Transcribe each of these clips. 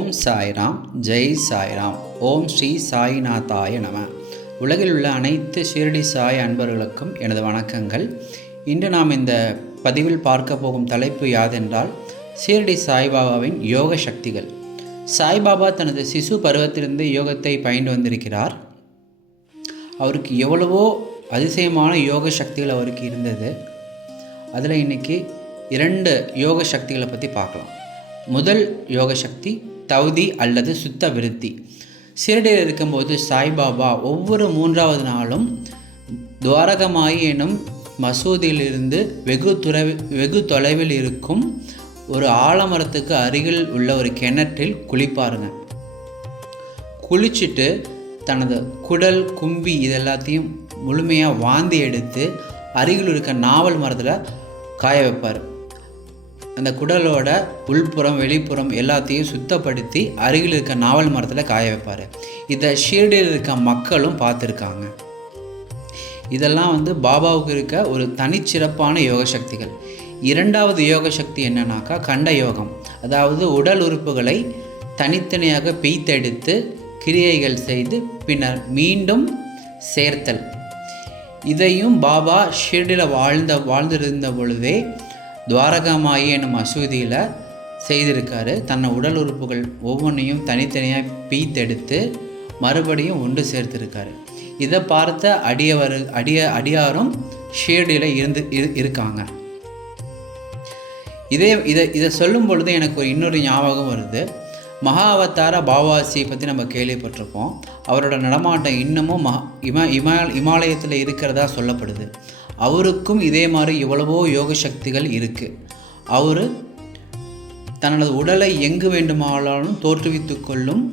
ஓம் சாய்ராம், ஜெய் சாய்ராம். ஓம் ஸ்ரீ சாய்நாதாய நம. உலகில் உள்ள அனைத்து ஷீரடி சாய் அன்பர்களுக்கும் எனது வணக்கங்கள். இன்று நாம் இந்த பதிவில் பார்க்க போகும் தலைப்பு யாதென்றால் ஷீரடி சாய்பாபாவின் யோக சக்திகள். சாய்பாபா தனது சிசு பருவத்திலிருந்து யோகத்தை பயின்று வந்திருக்கிறார். அவருக்கு எவ்வளவோ அதிசயமான யோக சக்திகள் அவருக்கு இருந்தது. அதில் இன்றைக்கி 2 யோக சக்திகளை பற்றி பார்க்கலாம். முதல் யோக சக்தி தௌதி அல்லது சுத்த விருத்தி. ஷீரடியில் இருக்கும்போது சாய்பாபா ஒவ்வொரு 3வது நாளும் துவாரகமாயி எனும் மசூதியிலிருந்து வெகு தொலைவில் இருக்கும் ஒரு ஆலமரத்துக்கு அருகில் உள்ள ஒரு கிணற்றில் குளிப்பாருங்க. குளிச்சுட்டு தனது குடல் கும்பி இதெல்லாத்தையும் முழுமையாக வாந்தி எடுத்து அருகில் இருக்க நாவல் மரத்தில் காய வைப்பார். அந்த குடலோட உள்புறம் வெளிப்புறம் எல்லாத்தையும் சுத்தப்படுத்தி அருகில் இருக்க நாவல் மரத்தில் காய வைப்பார். இதை ஷீரடியில் இருக்க மக்களும் பார்த்துருக்காங்க. இதெல்லாம் பாபாவுக்கு இருக்க ஒரு தனிச்சிறப்பான யோக சக்திகள். 2வது யோக சக்தி என்னன்னாக்கா கண்ட யோகம். அதாவது உடல் உறுப்புகளை தனித்தனியாக பிய்த்தெடுத்து கிரியைகள் செய்து பின்னர் மீண்டும் சேர்த்தல். இதையும் பாபா ஷீரடியில் வாழ்ந்திருந்த பொழுதே துவாரகமாயி எனும் மசூதியில் செய்திருக்காரு. தன்னை உடல் உறுப்புகள் ஒவ்வொன்றையும் தனித்தனியாக பீத்தெடுத்து மறுபடியும் ஒன்று சேர்த்துருக்காரு. இதை பார்த்த அடியாரும் ஷீரடியில் இருக்காங்க. இதை சொல்லும் பொழுது எனக்கு இன்னொரு ஞாபகம் வருது. மகா அவதார பாபாசியை பற்றி நம்ம கேள்விப்பட்டிருக்கோம். அவரோட நடமாட்டம் இன்னமும் இமாலயத்தில் இருக்கிறதா சொல்லப்படுது. அவருக்கும் இதே மாதிரி எவ்வளவோ யோக சக்திகள் இருக்குது. அவர் தனது உடலை எங்கு வேண்டுமானாலும் தோற்றுவித்து கொள்ளும்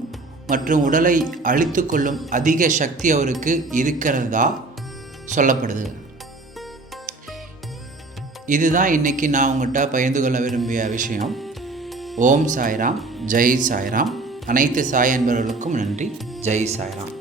மற்றும் உடலை அழித்து கொள்ளும் அதிக சக்தி அவருக்கு இருக்கிறதா சொல்லப்படுது. இதுதான் இன்றைக்கி நான் உங்கள்கிட்ட பகிர்ந்து கொள்ள விரும்பிய விஷயம். ஓம் சாய்ராம், ஜெய் சாய்ராம். அனைத்து சாய் அன்பர்களுக்கும் நன்றி. ஜெய் சாய்ராம்.